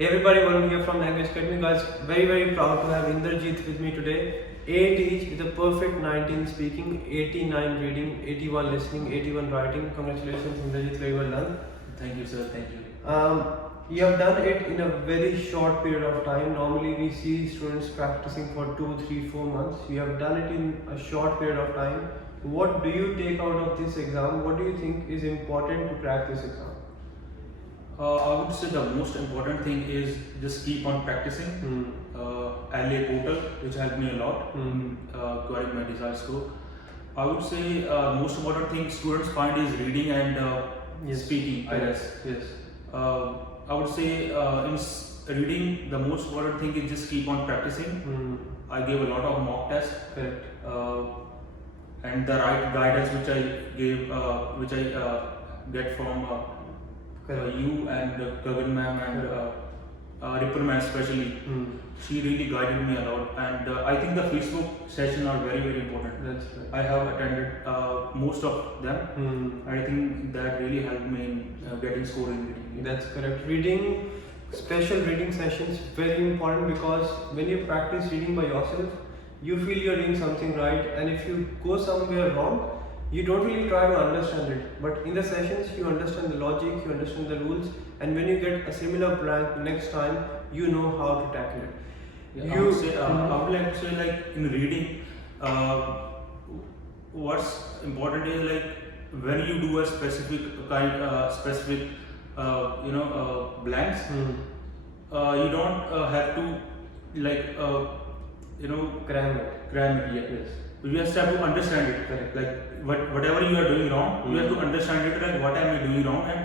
Hey everybody, Varun here from Language Academy. Guys, very proud to have Inderjeet with me today. 8 each with a perfect 19 speaking, 89 reading, 81 listening, 81 writing. Congratulations, Inderjeet, very well done. Thank you, sir. Thank you. You have done it in a very short period of time. Normally, we see students practicing for 2, 3, 4 months. You have done it in a short period of time. What do you take out of this exam? What do you think is important to crack this exam? I would say the most important thing is just keep on practicing. LA Portal, which helped me a lot in acquiring my desired score. I would say most important thing students find is reading and speaking. Yes. I would say reading, the most important thing is just keep on practicing. I gave a lot of mock tests. Correct. And the right guidance which I gave, which I get from you and Kavin ma'am and Ripper ma'am especially. She really guided me a lot, and I think the Facebook sessions are very important. That's right. I have attended most of them. I think that really helped me in getting score in reading. That's correct. Reading, special reading sessions, very important, because when you practice reading by yourself, you feel you're doing something right, and if you go somewhere wrong, you don't really try to understand it. But in the sessions, you understand the logic, you understand the rules, and when you get a similar blank next time, you know how to tackle it. Yeah, I would like to say, like in reading, what's important is like when you do a specific blanks, you don't have to like Cram it. Yes. You just have to understand it. Correct. Like whatever you are doing wrong, you have to understand it. Like what am I doing wrong and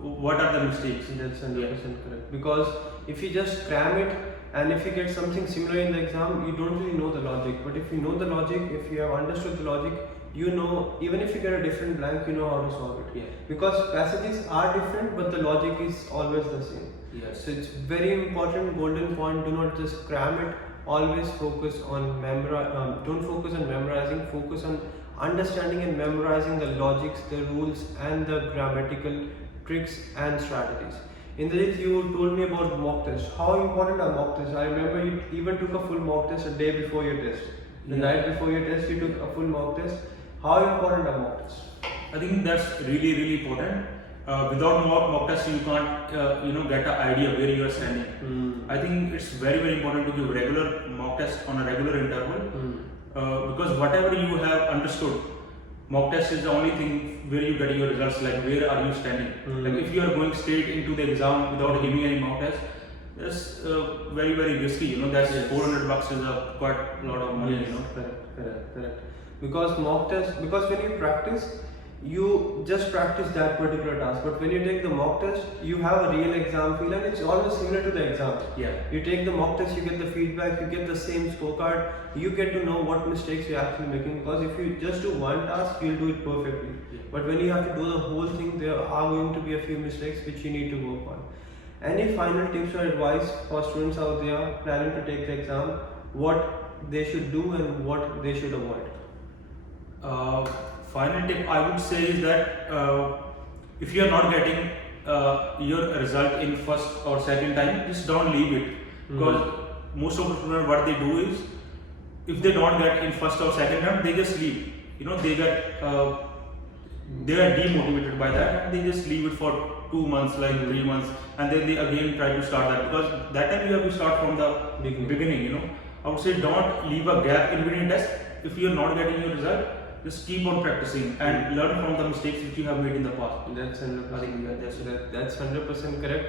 what are the mistakes? That's 100% correct. Because if you just cram it and if you get something similar in the exam, you don't really know the logic. But if you know the logic, if you have understood the logic, you know, even if you get a different blank, you know how to solve it. Yeah. Because passages are different, but the logic is always the same. Yes. So it's very important, golden point. Do not just cram it. Always focus on don't focus on memorizing. Focus on understanding and memorizing the logics, the rules, and the grammatical tricks and strategies. Inderjeet, you told me about mock tests. How important are mock tests? I remember you even took a full mock test a day before your test. The night before your test, you took a full mock test. How important are mock tests? I think that's really important. Without mock test, you can't get an idea where you are standing. I think it's very important to give regular mock test on a regular interval, because whatever you have understood, mock test is the only thing where you get your results. Like where are you standing? Like if you are going straight into the exam without giving any mock test, that's very risky. That's $400 is a quite a lot of money. Correct. Because mock test, because when you practice, you just practice that particular task. But when you take the mock test, you have a real exam feel, and it's almost similar to the exam. Yeah. You take the mock test, you get the feedback, you get the same scorecard, you get to know what mistakes you're actually making. Because if you just do one task, you'll do it perfectly. Yeah. But when you have to do the whole thing, there are going to be a few mistakes which you need to work on. Any final tips or advice for students out there planning to take the exam? What they should do and what they should avoid? Final tip I would say is that if you are not getting your result in first or second time, just don't leave it. Because most of the students, what they do is, if they don't get in first or second time, they just leave. They are demotivated by that, and they just leave it for 2 months, like 3 months, and then they again try to start that, because that time you have to start from the beginning. I would say don't leave a gap in between test. If you are not getting your result, just keep on practicing and learn from the mistakes which you have made in the past. That's 100%. I think That's 100% correct.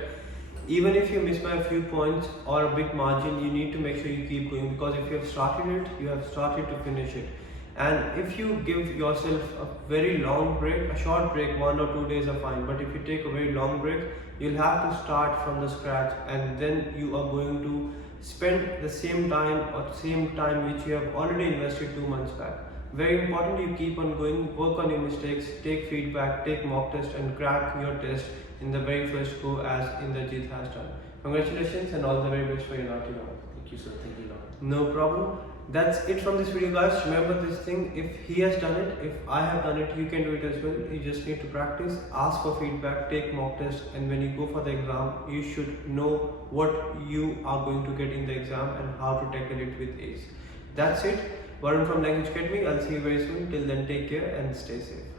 Even if you miss by a few points or a big margin, you need to make sure you keep going, because if you have started it, you have started to finish it. And if you give yourself a very long break, a short break, 1 or 2 days are fine. But if you take a very long break, you'll have to start from the scratch, and then you are going to spend the same time which you have already invested 2 months back. Very important, you keep on going, work on your mistakes, take feedback, take mock test, and crack your test in the very first go, as Inderjeet has done. Congratulations and all the very best for your naughty round. Thank you, sir. Thank you, Lord. No problem. That's it from this video, guys. Remember this thing: if he has done it, if I have done it, you can do it as well. You just need to practice, ask for feedback, take mock test, and when you go for the exam, you should know what you are going to get in the exam and how to tackle it with ease. That's it. Varun from Language Academy. I'll see you very soon. Till then, take care and stay safe.